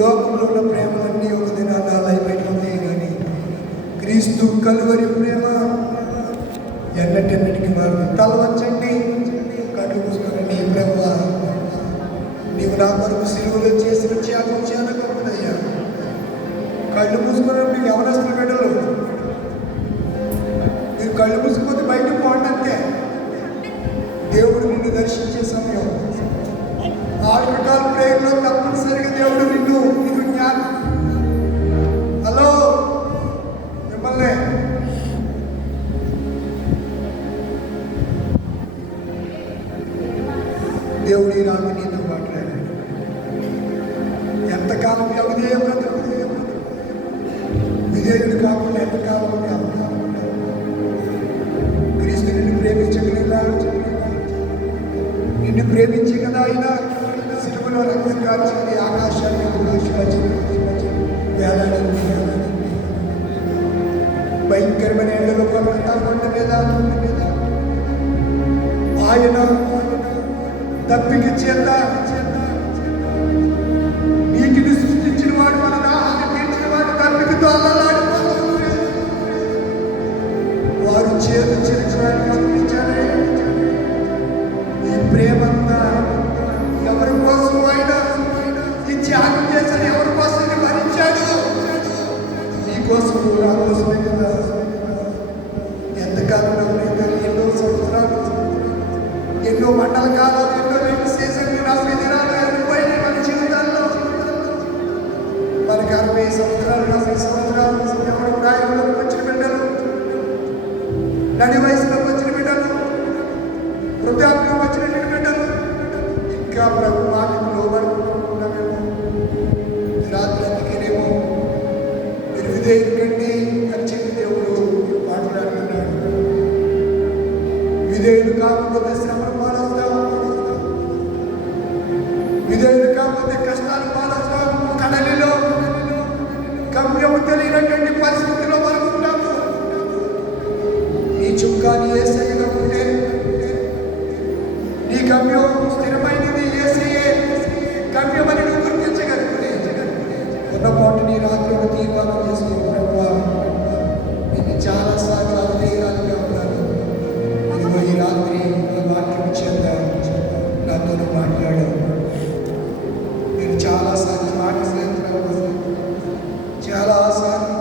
లోకంలో ఉన్న ప్రేమలన్నీ ఒక దినాన లైపోయి కానీ క్రీస్తు కలువరి ప్రేమ ఎన్నటెన్నటికి మారు. తల వంచండి, కళ్ళు మూసుకొని, నీ ప్రేమ నీవు నా కొరకు సిలువలో చేసిన త్యాగం చాలా గొప్పదయ్యా. కళ్ళు మూసుకున్నప్పుడు ఎవరస్తులు పెట్టరు. మీరు కళ్ళు మూసుకుపోతే బయటకు పోండి అంతే. దేవుడు నిన్ను దర్శించే సమయం. ఆల్కహాల్ ప్రేయర్లో తప్పనిసరిగా దేవుడు నీకు జ్ఞానం. హలో మిమ్మల్ని దేవుడు ఈ రాత్రి నీతో మాట్లాడాడు. ఎంతకాలం అవిధేయం విధేయుడు కాకుండా ఎంతకాలం క్రీస్తు నిన్ను ప్రేమించగలిగా. నిన్ను ప్రేమించి కదా అయినా సిలువలో రక్తం కాల్చింది, ఆకాశాన్ని వేలాడింది. భయంకరమైన ఎండలో కొండ మీద ఆయన దప్పికి చేత నీటిని సృష్టించిన వాడు, మన దాహాన్ని తీర్చిన వాడు దప్పికితో అల్లలాడిపోతుంది. వారు చేతు చేర్చడానికి పంపించారే. ఈ ప్రేమంతా ఎవరి కోసం ఆయన ఈ త్యాగం చేశాడు, ఎవరి కోసం భరించాడు? నీ కోసం, నా కోసమే కదా. ఎంతకాలంలో ఎన్నో సంవత్సరాలు, ఎన్నో మండల కాలాలు, ఎన్నో రెండు సీజన్లు, 40 దినాలు వెళ్ళిపోయినాయి మన జీవితాల్లో. మనకి 60 సంవత్సరాలు, 40 సంవత్సరాలు, ఎవరు ప్రాయంలోకి వచ్చిన బిడ్డలు, నడి వయసులోకి వచ్చిన బిడ్డలు, వృద్ధాప్యంలోకి వచ్చిన బిడ్డలు, ఇంకా ప్రభు మాటకు లోబడుకుంటున్నామేమో. రాత్రి అందుకేనేమో మీరు విధేయులు కండి అని చెప్పి దేవుడు మాట్లాడుతున్నాడు. విధేయులు కాకపోతే శ్రమలు పాలవుతాం, విధేయులు కాకపోతే కష్టాలు పాలవుతాం. కడలిలో గమ్యము తెలియనటువంటి పరిస్థితిలో మనకుంటాము. నీ చుక్కాని యేసయ్యగా ఉంటే, నీ గమ్యం స్థిరమైనది యేసయ్యే గమ్యమని నువ్వు గుర్తించగలిగితే, ఉన్నపాటు నీ రాత్రి ఒక తీర్మానం చేసుకున్నావా? నేను చాలాసార్లు అవిధేయురాలుగా ఉన్నాను. ఇదిగో ఈ రాత్రి ఈ వాక్యం చేత నాతో మాట్లాడాను. నేను చాలాసార్లు మాట్లాడలేదు, చాలాసార్లు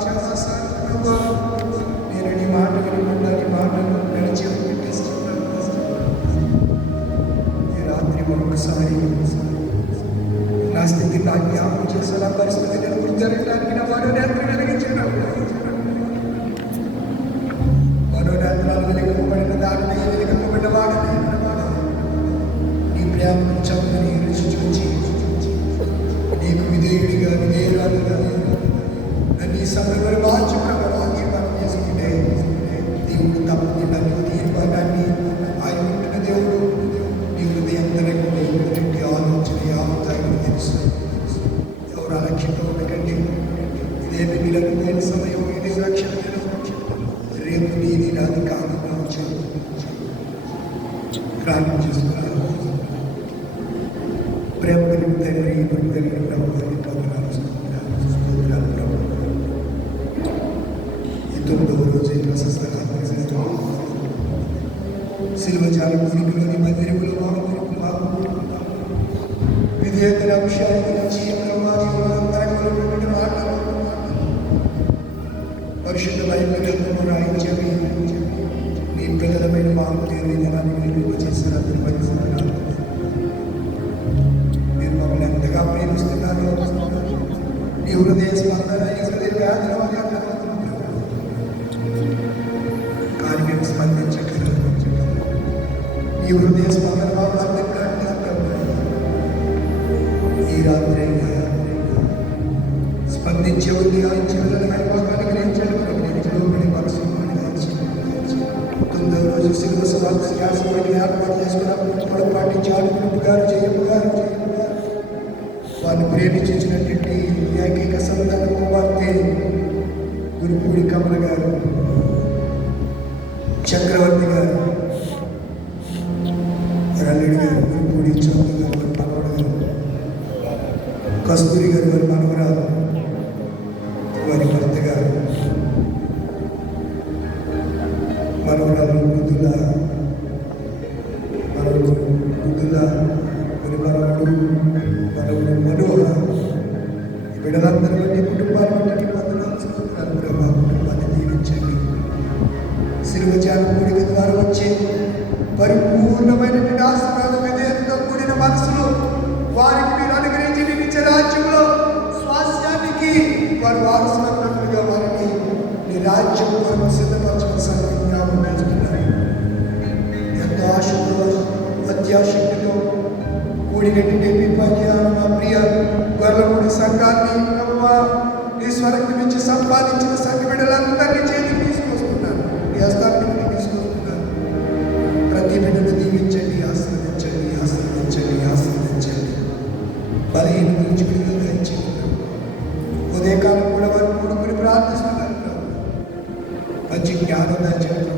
నేను నీ మాట వినకుండా నీ మాటలు నడిచి పెట్టేస్తున్నాను. ఈ రాత్రి మరొకసారి నా స్థితి నా జ్ఞాపకం చేసే నా పరిస్థితి నేను గుర్తించడానికి నా మనోనేత్రం కలిగించాను. మనోనేత్రాలు వెలిగింపబడిన దానిని వెలిగింపబడిన వాడిని నీ ప్రేమను చదువుని రుచి చూచి నీకు విధేయుడిగా విధేయురాలుగా నీ సమయంలో మార్చుకున్న వాక్యం చేసుకుంటే దేవుడు తప్పకుండా నీ తీర్మానాన్ని ఆయన ఉంటున్న దేవుడు నీ హృదయం తనకి ఆలోచన యావతాయి తెలుసు. ఎవరు అలక్ష్యంగా ఉండకండి. ఇదేమి విలకమైన సమయం, ఇది రక్షణ. రేపు నీది నాది కాకుండా వచ్చాను. ప్రార్థన చేసుకున్నాను. ప్రేమ కలిగిన తండ్రి, ఇప్పుడు కలిగిన ప్రభుత్వాన్ని ప్రభు ఈ 9వ రోజు ప్రశస్తంగా సిలువ జాలం గురిలోని మందిరములో విధేయతల అంశాల గురించి పరిశుద్ధ బైబిల్ గ్రంథము రాయించేవి నీ ప్రజలమైన మాకు తీర్మానాన్ని విలువ చేసినందుకు పరిశుభ్రాలు. మీరు మమ్మల్ని ఎంతగా ప్రేమిస్తున్నారు. నీ హృదయ స్పందన, నీ హృదయ వ్యాధుల కానీ మేము స్పందించగలరు. నీ హృదయ స్పందన మాకు అర్థం కాదు. ఈ రాత్రి స్పందించే ఉంది రోజు సిలువ సమాజాన్ని ఏర్పాటు చేసుకున్నప్పుడు పాటించి ఆడుకుంటు గారు జయమ్మ గారు వారిని ప్రేమించినటువంటి ఏకైక సంతాన కుమార్తె గురుపూడి కమల గారు, చక్రవర్తి గారు, రల్లుడి గారు, గురుపూడి చౌదరి గారు, పలవడ గారు, కస్తూరి గారు వారి మనవరాలు, వారి భర్త గారు, మనవరాలు మృదుల, మరి మనవడు మనోహర, ఈ బిడ్డలందరూ బట్టి కుటుంబాన్ని బట్టి వందనాలు స్తోత్రాలు ప్రభా. కుటుంబాన్ని దీవించండి. శిలువ ధ్యానం కూడిక ద్వారా వచ్చే పరిపూర్ణమైనటువంటి ఆశీర్వాదం విధేయతతో కూడిన మనసులో వారికి మీరు అనుగ్రహించి నిత్య రాజ్యంలో స్వాస్థ్యానికి వారు వారసులైనట్లుగా వారిని నీ రాజ్యం కొరకు సిద్ధపరచవలసిన జ్ఞాపకం చేస్తున్నారు. ఎంతో ఆశతో అత్యాశక్తితో కూడినటువంటి మా ప్రియ గొర్రెలమూడి సంఘాన్ని ఈ స్వరక్తి నుంచి సంపాదించిన సంఘ బిడ్డలందరినీ చేతికి తీసుకొస్తున్నారు. ఈ హస్తాన్ని తీసుకొస్తున్నారు. ప్రతి బిడ్డను దీవించండి, ఆశీర్వదించండి, ఆశీర్వదించండి, ఆశీర్వదించండి. బలహీన నుంచి విడుదల దయచేయండి. ఉదయకాలం కూడా వారు కూడుకుని ప్రార్థిస్తున్నారు. మంచి జ్ఞానం దయచేయండి.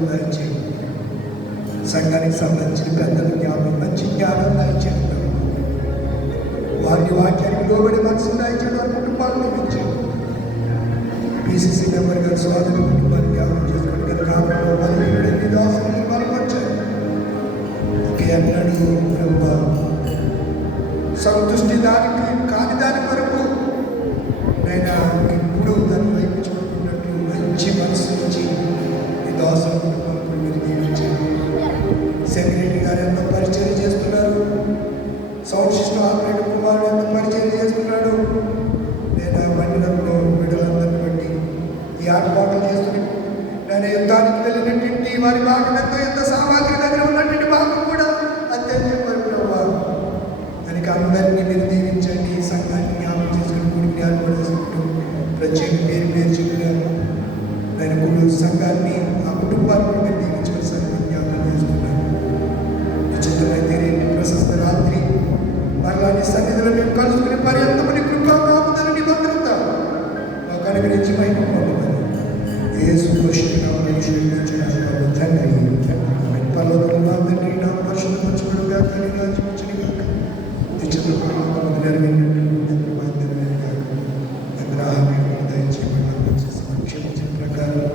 సంఘానికి సంబంధించిన పెద్దల జ్ఞానం, మంచి జ్ఞానం దయచేయండి. వారిని వాక్యానికి లోబడి మనసు దయచేయడం, కుటుంబాలను ఇచ్చారు. పిసిసి మెంబర్ గారు సోదరు కుటుంబాన్ని జ్ఞాపకం చేసుకోండి. గత కాలంలో బలహీనుడైన దాసుని బలపరిచారు. ఎన్నడూ బ్రహ్మ సంతుష్టి దానికి కాని దాని వరకు నేను ఎప్పుడు దాన్ని వైపు చూడుకున్నట్టు మంచి మనసు నుంచి ఈ దాసుల కుటుంబాలకు మీరు దీవించారు. సెక్రటరీ గారు ఎంతో పరిచయం చేస్తున్నారు. సౌండ్ సిస్టమ్ ఆపరేటర్ కుమారుడు ఎంతో పరిచయం చేస్తున్నాడు. నేను మండలంలో బిడ్డలందరినీ బట్టి ఈ ఆటపాటలు చేస్తున్నాను. నేను యుద్ధానికి వెళ్ళినటువంటి వారి భాగం ఎంత సామాగ్రి దగ్గర ఉన్నటువంటి భాగం కూడా అత్యంత ప్రభావం. దానికి అందరినీ మీరు దీవించండి. సంఘాన్ని జ్ఞాపకం చేసుకుని కూడి జ్ఞాపకం చేసుకుంటూ ప్రత్యేక పేరు చెప్పినారు. నేను ఇప్పుడు సంఘాన్ని ఆ కుటుంబాన్ని మీరు దీవించవలసిన జ్ఞాపకం చేస్తున్నాను. నిశ్చితమైతే ప్రశస్త రాత్రి మరలాంటి సన్నిధిలో మేము కలుసుకునే పర్యంతమని కృపాకాపుదలని భద్రత మాకు అనుగ్రహించి మైకు యేసు తండ్రి పర్వతంలో తండ్రి నా పరిశుద్ధపరచబడుగా క్షమించిన ప్రకారం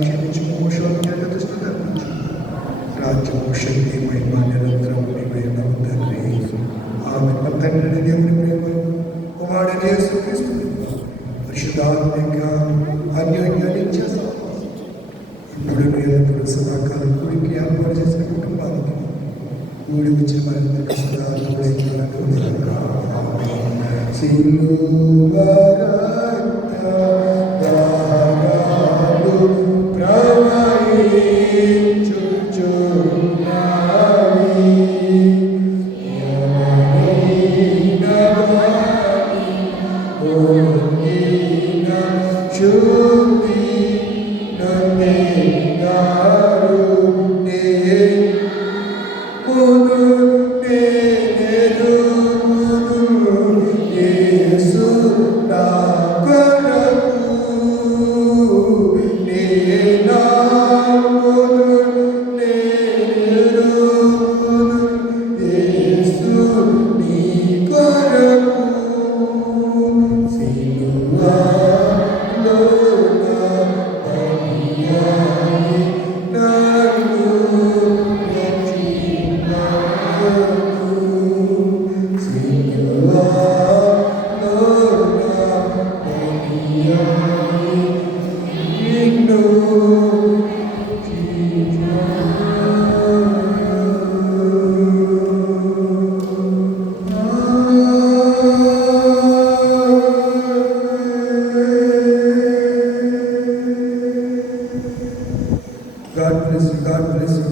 క్షమించి రాజ్యము శక్తి మహిమ నిరంతరం తండ్రి. ఆమె తండ్రి దేవుని ప్రేమ కుమారుడైన యేసుక్రీస్తు పరిశుద్ధాత్మగా అన్యోన్యాన్ని చేస్తాం. ఇప్పుడు ఎప్పుడు సదాకాలం కూడికి ఏర్పాటు చేసిన కుటుంబానికి కూడి వచ్చే మరింత God bless you.